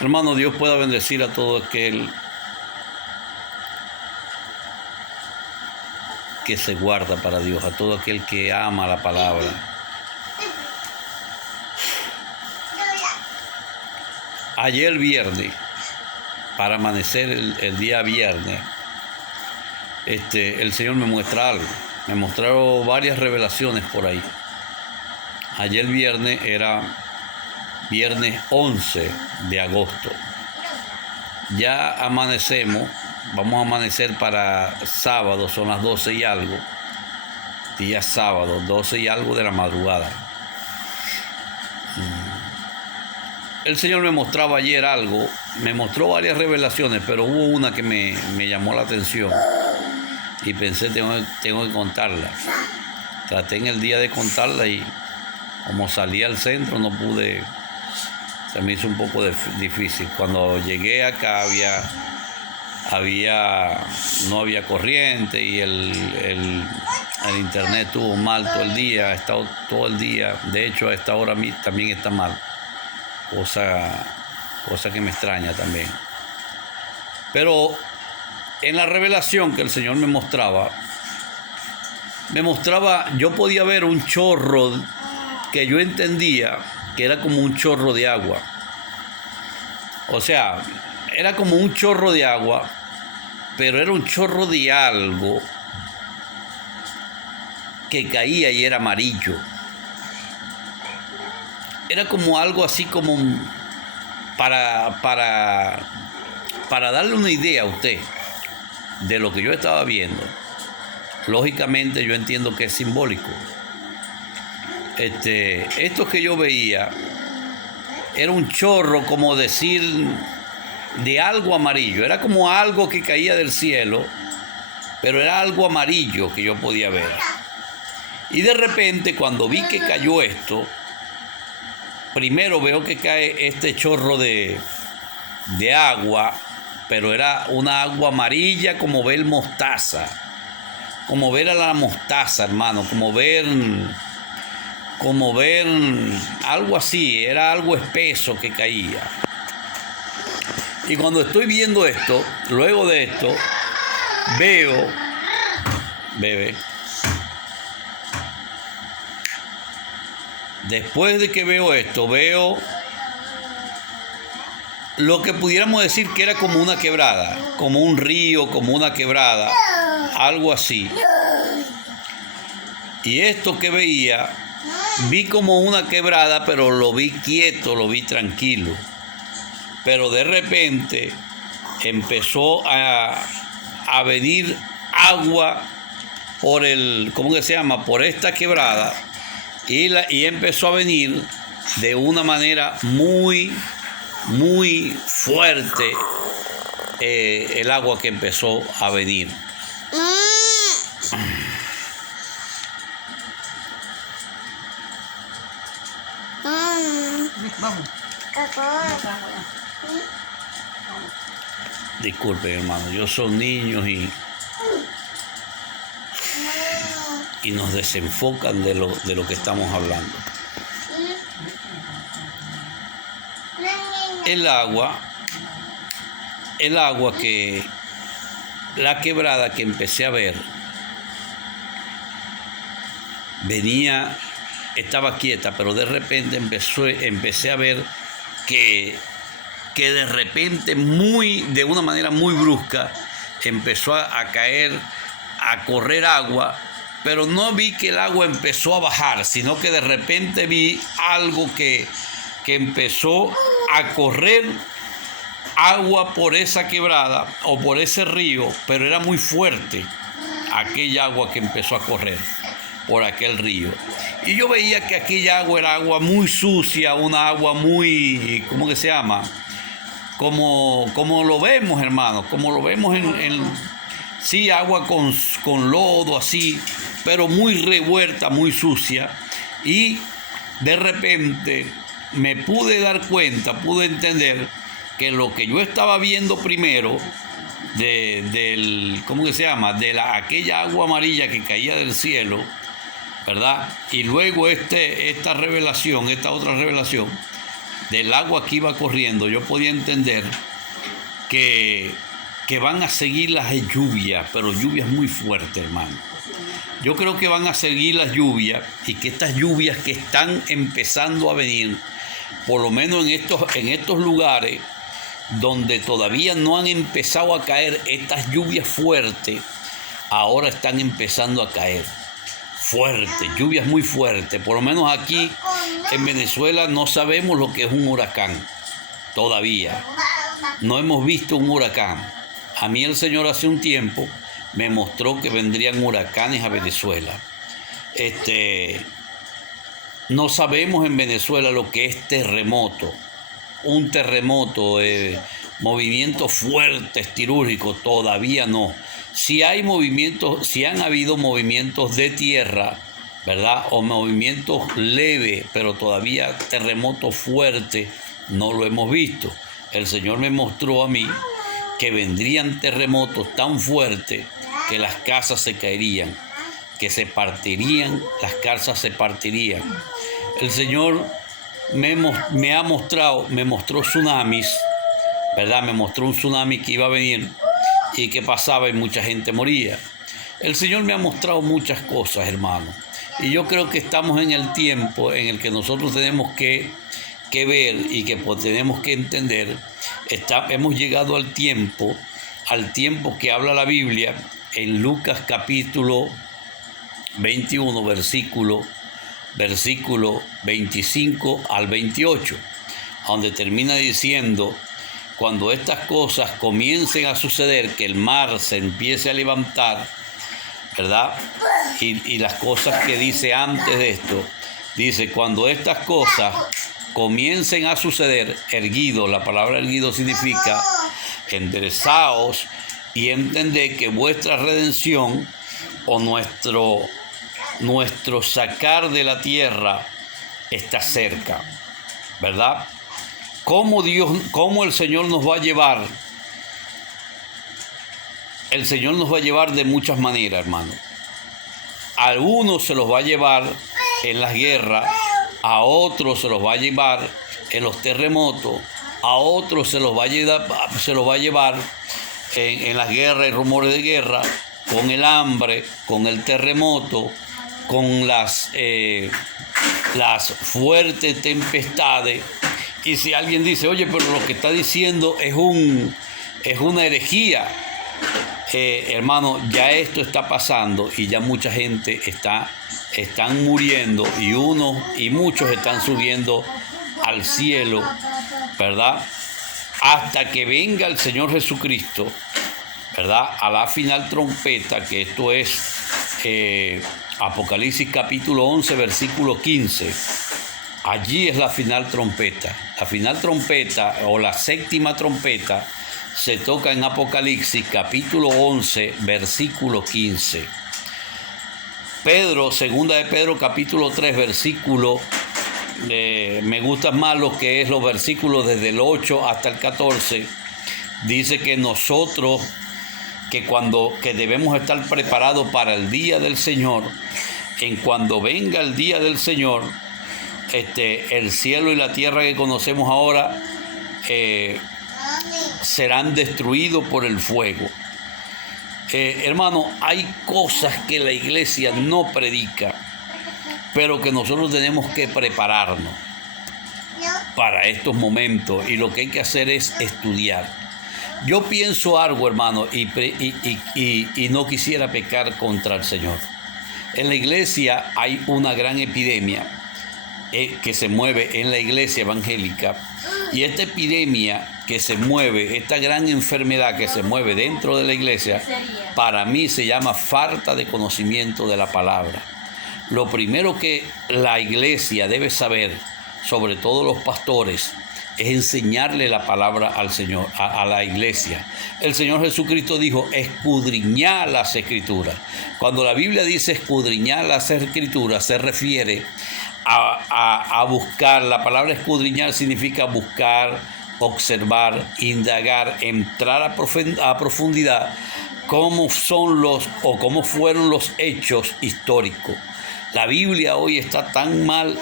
Hermano, Dios pueda bendecir a todo aquel que se guarda para Dios, a todo aquel que ama la palabra. Ayer viernes, para amanecer el día viernes, el Señor me muestra algo. Me mostraron varias revelaciones por ahí. Ayer viernes era viernes 11 de agosto. Ya amanecemos, vamos a amanecer para sábado, son las 12 y algo. Día sábado, 12 y algo de la madrugada. El Señor me mostraba ayer algo, me mostró varias revelaciones, pero hubo una que me llamó la atención y pensé, tengo que contarla. Traté en el día de contarla y como salí al centro no pude, se me hizo un poco difícil. Cuando llegué acá no había corriente y el internet estuvo mal todo el día, ha estado todo el día. De hecho, a esta hora también está mal. Cosa que me extraña también. Pero en la revelación que el Señor me mostraba, yo podía ver un chorro que yo entendía que era como un chorro de agua. O sea, era como un chorro de agua, pero era un chorro de algo que caía y era amarillo. Era como algo así como para darle una idea a usted de lo que yo estaba viendo. Lógicamente yo entiendo que es simbólico. Esto que yo veía era un chorro, como decir, de algo amarillo. Era como algo que caía del cielo, pero era algo amarillo que yo podía ver. Y de repente, cuando vi que cayó esto, primero veo que cae este chorro de agua, pero era una agua amarilla como ver mostaza. Como ver a la mostaza, hermano, como ver algo así, era algo espeso que caía. Y cuando estoy viendo esto, luego de esto, veo, después de que veo esto, veo lo que pudiéramos decir que era como una quebrada, como un río, como una quebrada, algo así. Y esto que veía, vi como una quebrada, pero lo vi quieto, lo vi tranquilo. Pero de repente empezó a venir agua por ¿cómo que se llama? Por esta quebrada. Y empezó a venir de una manera muy, muy fuerte el agua que empezó a venir. Vamos. Disculpen, hermano, yo soy niños y nos desenfocan de lo que estamos hablando. El agua que la quebrada que empecé a ver estaba quieta, pero de repente empecé a ver que de repente de una manera muy brusca empezó a caer, a correr agua, pero no vi que el agua empezó a bajar, sino que de repente vi algo que empezó a correr agua por esa quebrada o por ese río, pero era muy fuerte aquella agua que empezó a correr por aquel río. Y yo veía que aquella agua era agua muy sucia, una agua muy, ¿cómo que se llama? Como lo vemos, hermano, como lo vemos sí, agua con lodo, así, pero muy revuelta, muy sucia. Y de repente me pude dar cuenta, pude entender que lo que yo estaba viendo primero, ¿cómo que se llama? Aquella agua amarilla que caía del cielo, ¿verdad? Y luego esta otra revelación, del agua que iba corriendo, yo podía entender que van a seguir las lluvias, pero lluvias muy fuertes, hermano. Yo creo que van a seguir las lluvias y que estas lluvias que están empezando a venir, por lo menos en estos lugares donde todavía no han empezado a caer estas lluvias fuertes, ahora están empezando a caer fuertes, lluvias muy fuertes. Por lo menos aquí en Venezuela no sabemos lo que es un huracán todavía. No hemos visto un huracán. A mí el Señor hace un tiempo me mostró que vendrían huracanes a Venezuela. No sabemos en Venezuela lo que es terremoto. Un terremoto, movimientos fuertes, telúricos, todavía no. Si hay movimientos, si han habido movimientos de tierra, ¿verdad? O movimientos leves, pero todavía terremotos fuertes, no lo hemos visto. El Señor me mostró a mí que vendrían terremotos tan fuertes que las casas se caerían, que se partirían, las casas se partirían. El Señor me mostró tsunamis, ¿verdad? Me mostró un tsunami que iba a venir y que pasaba y mucha gente moría. El Señor me ha mostrado muchas cosas, hermano. Y yo creo que estamos en el tiempo en el que nosotros tenemos que ver y que tenemos que entender. Hemos llegado al tiempo que habla la Biblia en Lucas capítulo 21, versículo 25 al 28, donde termina diciendo: cuando estas cosas comiencen a suceder, que el mar se empiece a levantar, ¿verdad? Y las cosas que dice antes de esto, dice: cuando estas cosas comiencen a suceder, erguido, la palabra erguido significa enderezaos y entended que vuestra redención o nuestro sacar de la tierra está cerca, ¿verdad? ¿Cómo el Señor nos va a llevar? El Señor nos va a llevar de muchas maneras, hermano. A algunos se los va a llevar en las guerras, a otros se los va a llevar en los terremotos, a otros se los va a llevar en las guerras y rumores de guerra, con el hambre, con el terremoto, con las fuertes tempestades. Y si alguien dice: oye, pero lo que está diciendo es una herejía, hermano, ya esto está pasando y ya mucha gente están muriendo y muchos están subiendo al cielo, ¿verdad? Hasta que venga el Señor Jesucristo, ¿verdad? A la final trompeta, que esto es Apocalipsis capítulo 11, versículo 15. Allí es la final trompeta. La final trompeta o la séptima trompeta se toca en Apocalipsis capítulo 11, versículo 15. Segunda de Pedro capítulo 3, versículo, me gustan más lo que es los versículos desde el 8 hasta el 14, dice que nosotros, que debemos estar preparados para el día del Señor. Cuando venga el día del Señor, el cielo y la tierra que conocemos ahora serán destruidos por el fuego. Hermano, hay cosas que la iglesia no predica, pero que nosotros tenemos que prepararnos para estos momentos, y lo que hay que hacer es estudiar. Yo pienso algo, hermano, y no quisiera pecar contra el Señor. En la iglesia hay una gran epidemia que se mueve en la iglesia evangélica, y esta epidemia que se mueve, esta gran enfermedad que se mueve dentro de la iglesia, para mí se llama falta de conocimiento de la palabra. Lo primero que la iglesia debe saber, sobre todo los pastores, es enseñarle la palabra al Señor, a la iglesia. El Señor Jesucristo dijo: escudriñad las Escrituras. Cuando la Biblia dice escudriñar las Escrituras, se refiere a buscar. La palabra escudriñar significa buscar, observar, indagar, entrar a profundidad cómo fueron los hechos históricos. La Biblia hoy está tan mal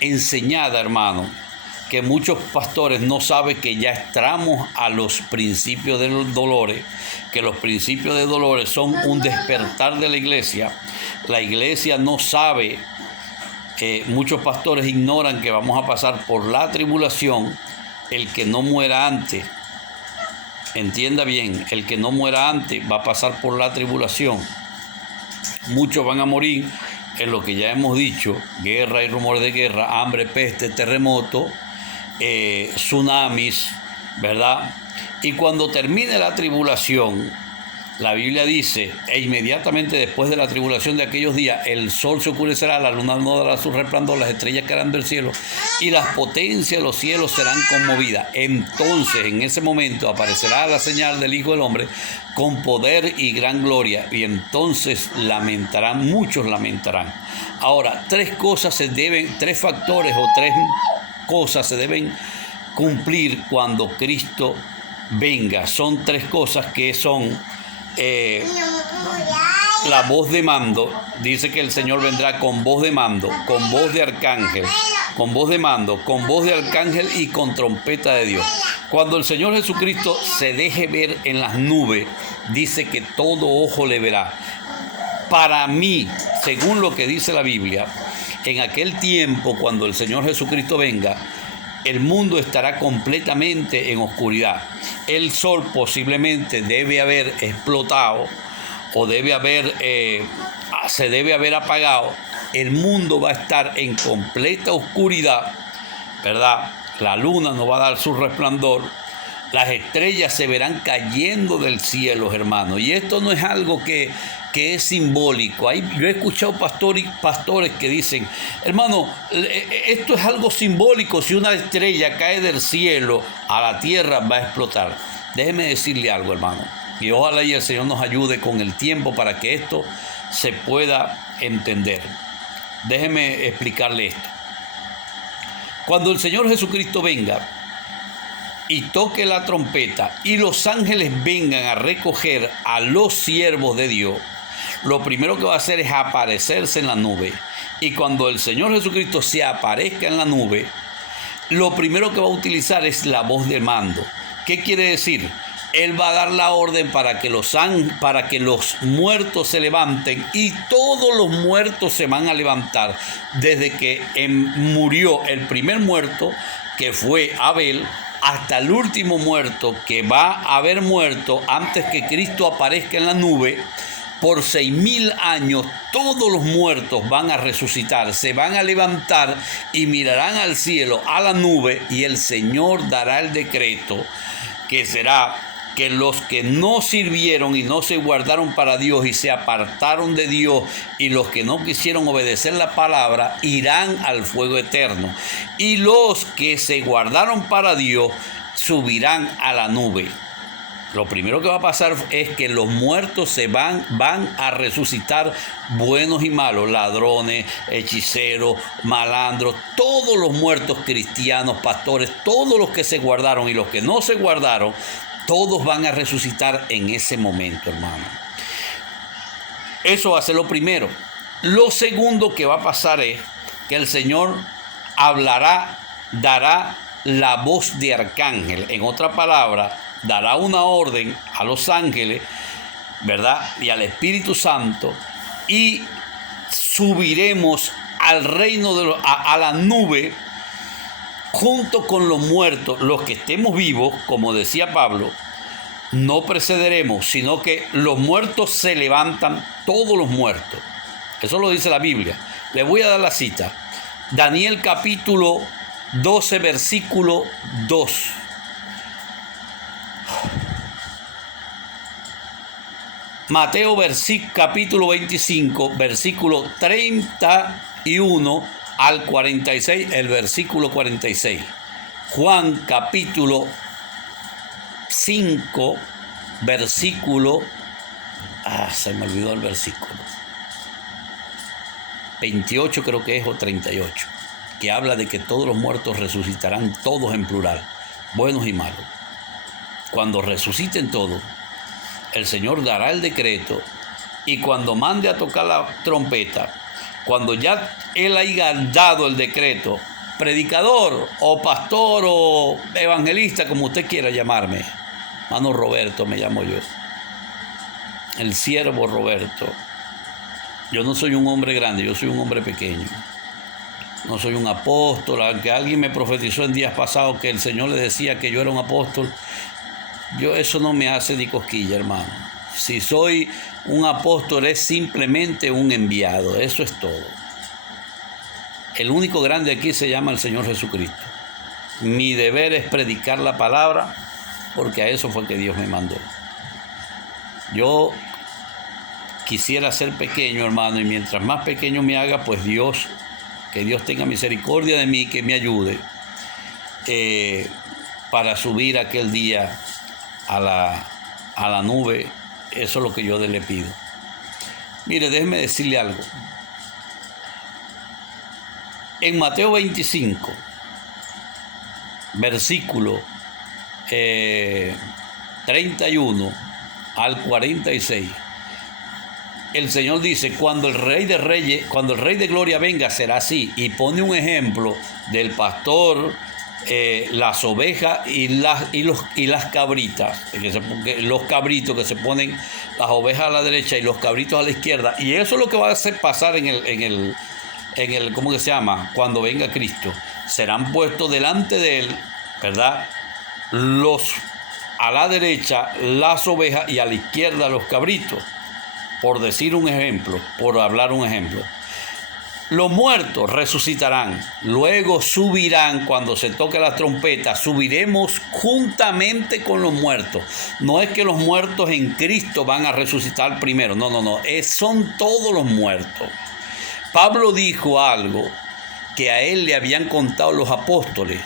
enseñada, hermano, que muchos pastores no saben que ya entramos a los principios de los dolores, que los principios de dolores son un despertar de la iglesia. La iglesia no sabe, muchos pastores ignoran que vamos a pasar por la tribulación. El que no muera antes, entienda bien, el que no muera antes va a pasar por la tribulación. Muchos van a morir en lo que ya hemos dicho: guerra y rumores de guerra, hambre, peste, terremoto, tsunamis, ¿verdad? Y cuando termine la tribulación, la Biblia dice: e inmediatamente después de la tribulación de aquellos días, el sol se oscurecerá, la luna no dará su resplandor, las estrellas caerán del cielo y las potencias de los cielos serán conmovidas. Entonces, en ese momento, aparecerá la señal del Hijo del Hombre con poder y gran gloria, y entonces lamentarán, muchos lamentarán. Ahora, tres factores o tres cosas se deben cumplir cuando Cristo venga. Son tres cosas que son la voz de mando. Dice que el Señor vendrá con voz de mando, con voz de arcángel, con voz de mando, con voz de arcángel y con trompeta de Dios. Cuando el Señor Jesucristo se deje ver en las nubes, dice que todo ojo le verá. Para mí, según lo que dice la Biblia, en aquel tiempo, cuando el Señor Jesucristo venga, el mundo estará completamente en oscuridad. El sol posiblemente debe haber explotado o se debe haber apagado. El mundo va a estar en completa oscuridad, ¿verdad? La luna no va a dar su resplandor. Las estrellas se verán cayendo del cielo, hermano. Y esto no es algo que es simbólico. Yo he escuchado pastores que dicen: hermano, esto es algo simbólico. Si una estrella cae del cielo a la tierra, va a explotar. Déjeme decirle algo, hermano, y ojalá y el Señor nos ayude con el tiempo para que esto se pueda entender. Déjeme explicarle esto. Cuando el Señor Jesucristo venga y toque la trompeta y los ángeles vengan a recoger a los siervos de Dios, lo primero que va a hacer es aparecerse en la nube. Y cuando el Señor Jesucristo se aparezca en la nube, lo primero que va a utilizar es la voz de mando. ¿Qué quiere decir? Él va a dar la orden para que los muertos se levanten, y todos los muertos se van a levantar. Desde que murió el primer muerto, que fue Abel, hasta el último muerto que va a haber muerto antes que Cristo aparezca en la nube. Por 6,000 años todos los muertos van a resucitar, se van a levantar y mirarán al cielo, a la nube, y el Señor dará el decreto que será que los que no sirvieron y no se guardaron para Dios y se apartaron de Dios, y los que no quisieron obedecer la palabra, irán al fuego eterno. Y los que se guardaron para Dios subirán a la nube. Lo primero que va a pasar es que los muertos van a resucitar, buenos y malos, ladrones, hechiceros, malandros, todos los muertos cristianos, pastores, todos los que se guardaron y los que no se guardaron, todos van a resucitar en ese momento, hermano. Eso va a ser lo primero. Lo segundo que va a pasar es que el Señor hablará, dará la voz de arcángel. En otra palabra, dará una orden a los ángeles, ¿verdad? Y al Espíritu Santo, y subiremos al reino a la nube junto con los muertos. Los que estemos vivos, como decía Pablo, no precederemos, sino que los muertos se levantan, todos los muertos. Eso lo dice la Biblia. Le voy a dar la cita. Daniel capítulo 12, versículo 2. Mateo capítulo 25, versículo 31 al 46, el versículo 46. Juan capítulo 5, versículo, se me olvidó el versículo, 28 creo que es, o 38, que habla de que todos los muertos resucitarán, todos en plural, buenos y malos. Cuando resuciten todos, el Señor dará el decreto, y cuando mande a tocar la trompeta, cuando ya él haya dado el decreto, predicador o pastor o evangelista, como usted quiera llamarme, hermano Roberto me llamo yo, el siervo Roberto. Yo no soy un hombre grande, yo soy un hombre pequeño. No soy un apóstol, aunque alguien me profetizó en días pasados que el Señor le decía que yo era un apóstol. Eso no me hace ni cosquilla, hermano. Si soy un apóstol es simplemente un enviado, eso es todo. El único grande aquí se llama el Señor Jesucristo. Mi deber es predicar la palabra, porque a eso fue que Dios me mandó. Yo quisiera ser pequeño, hermano, y mientras más pequeño me haga, pues que Dios tenga misericordia de mí, que me ayude para subir aquel día a la nube. Eso es lo que yo le pido. Mire, déjeme decirle algo. En Mateo 25, versículo 31 al 46, el Señor dice, cuando el Rey de Gloria venga, será así. Y pone un ejemplo del pastor, las ovejas y las cabritas, los cabritos que se ponen, las ovejas a la derecha y los cabritos a la izquierda. Y eso es lo que va a hacer pasar en el ¿cómo que se llama? Cuando venga Cristo. Serán puestos delante de él, ¿verdad? A la derecha las ovejas y a la izquierda los cabritos. Por decir un ejemplo, por hablar un ejemplo. Los muertos resucitarán, luego subirán cuando se toque la trompeta, subiremos juntamente con los muertos. No es que los muertos en Cristo van a resucitar primero, no, son todos los muertos. Pablo dijo algo que a él le habían contado los apóstoles,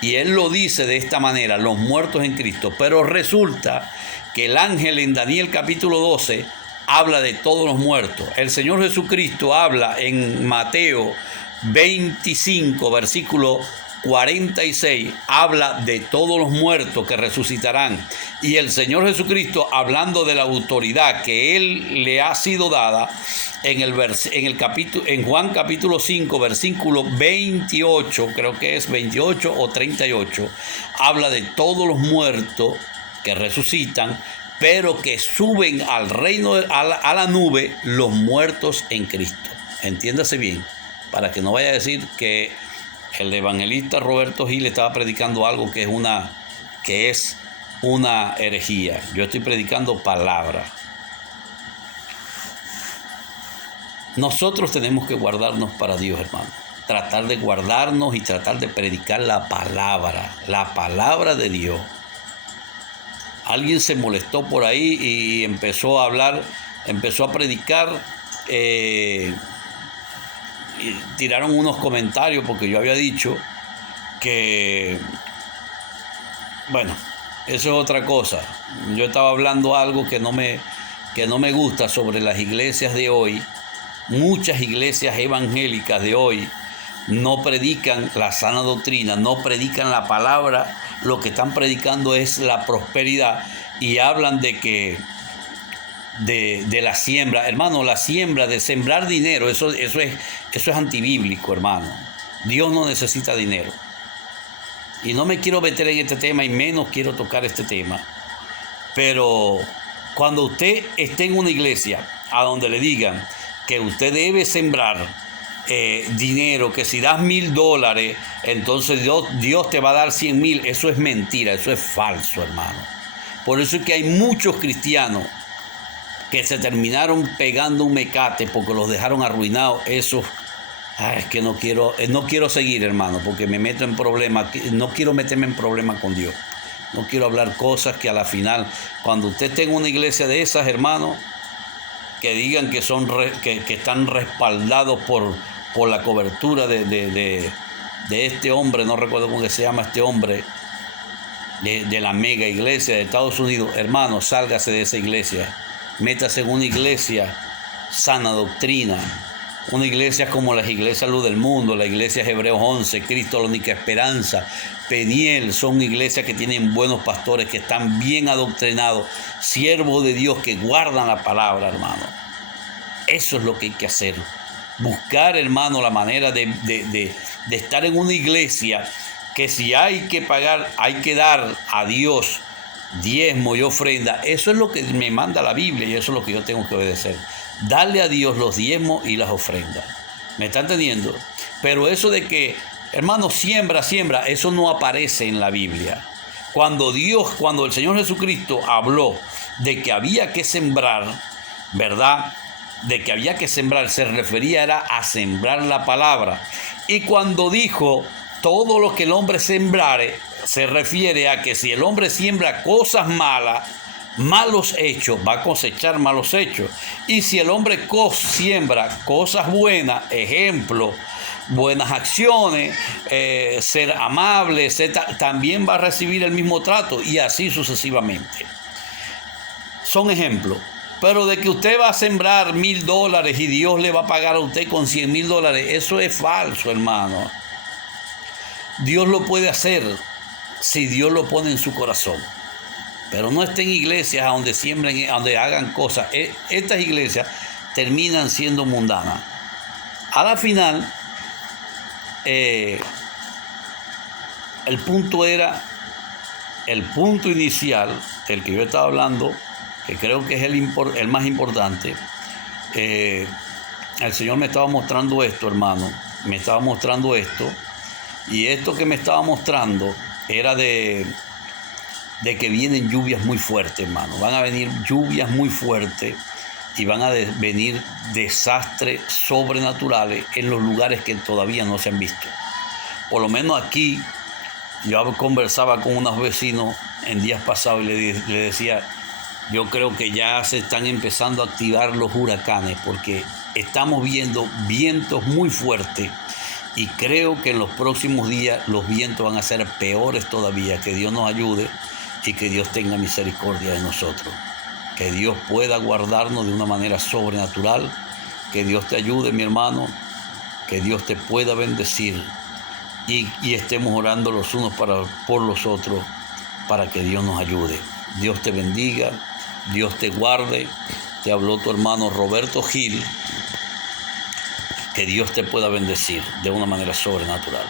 y él lo dice de esta manera, los muertos en Cristo, pero resulta que el ángel en Daniel capítulo 12 habla de todos los muertos. El Señor Jesucristo habla en Mateo 25, versículo 46, habla de todos los muertos que resucitarán. Y el Señor Jesucristo, hablando de la autoridad que Él le ha sido dada, en Juan capítulo 5, versículo 28, creo que es 28 o 38, habla de todos los muertos que resucitan, pero que suben al reino, a la nube, los muertos en Cristo. Entiéndase bien, para que no vaya a decir que el evangelista Roberto Gil estaba predicando algo que es una herejía. Yo estoy predicando palabra. Nosotros tenemos que guardarnos para Dios, hermano. Tratar de guardarnos y tratar de predicar la palabra de Dios. Alguien se molestó por ahí y empezó a predicar, y tiraron unos comentarios porque yo había dicho que, bueno, eso es otra cosa. Yo estaba hablando algo que no me gusta sobre las iglesias de hoy. Muchas iglesias evangélicas de hoy no predican la sana doctrina, no predican la palabra. Lo que están predicando es la prosperidad y hablan de la siembra. Hermano, la siembra, de sembrar dinero, eso es antibíblico, hermano. Dios no necesita dinero. Y no me quiero meter en este tema y menos quiero tocar este tema. Pero cuando usted esté en una iglesia a donde le digan que usted debe sembrar dinero, que si das $1,000, entonces Dios te va a dar 100,000. Eso es mentira, eso es falso, hermano. Por eso es que hay muchos cristianos que se terminaron pegando un mecate porque los dejaron arruinados. Eso, es que no quiero seguir, hermano, porque me meto en problemas. No quiero meterme en problemas con Dios. No quiero hablar cosas que a la final, cuando usted tenga una iglesia de esas, hermano, que digan que están respaldados por la cobertura de este hombre, no recuerdo cómo se llama este hombre, de la mega iglesia de Estados Unidos. Hermano, sálgase de esa iglesia, métase en una iglesia sana doctrina, una iglesia como las iglesias Luz del Mundo, la iglesia Hebreos 11, Cristo la única esperanza, Peniel. Son iglesias que tienen buenos pastores, que están bien adoctrinados, siervos de Dios que guardan la palabra, hermano. Eso es lo que hay que hacer. buscar, hermano, la manera de estar en una iglesia que si hay que pagar, hay que dar a Dios diezmo y ofrenda. Eso es lo que me manda la Biblia y eso es lo que yo tengo que obedecer. Darle a Dios los diezmos y las ofrendas. ¿Me están entendiendo? Pero eso de que, hermano, siembra, eso no aparece en la Biblia. Cuando el Señor Jesucristo habló de que había que sembrar, ¿verdad? De que había que sembrar, se refería era a sembrar la palabra. Y cuando dijo todo lo que el hombre sembrare, se refiere a que si el hombre siembra cosas malas, malos hechos, va a cosechar malos hechos. Y si el hombre siembra cosas buenas, ejemplo, buenas acciones, ser amable, también va a recibir el mismo trato y así sucesivamente. Son ejemplos. Pero de que usted va a sembrar $1,000 y Dios le va a pagar a usted con $100,000, eso es falso, hermano. Dios lo puede hacer si Dios lo pone en su corazón. Pero no estén en iglesias donde siembren, donde hagan cosas. Estas iglesias terminan siendo mundanas. A la final, el punto inicial del que yo estaba hablando, que creo que es el más importante. El Señor me estaba mostrando esto, hermano. Me estaba mostrando esto. Y esto que me estaba mostrando era de que vienen lluvias muy fuertes, hermano. Van a venir lluvias muy fuertes y van a venir desastres sobrenaturales en los lugares que todavía no se han visto. Por lo menos aquí, yo conversaba con unos vecinos en días pasados y le decía, yo creo que ya se están empezando a activar los huracanes porque estamos viendo vientos muy fuertes. Y creo que en los próximos días los vientos van a ser peores todavía. Que Dios nos ayude y que Dios tenga misericordia de nosotros. Que Dios pueda guardarnos de una manera sobrenatural. Que Dios te ayude, mi hermano. Que Dios te pueda bendecir. Y estemos orando los unos por los otros para que Dios nos ayude. Dios te bendiga. Dios te guarde. Te habló tu hermano Roberto Gil. Que Dios te pueda bendecir de una manera sobrenatural.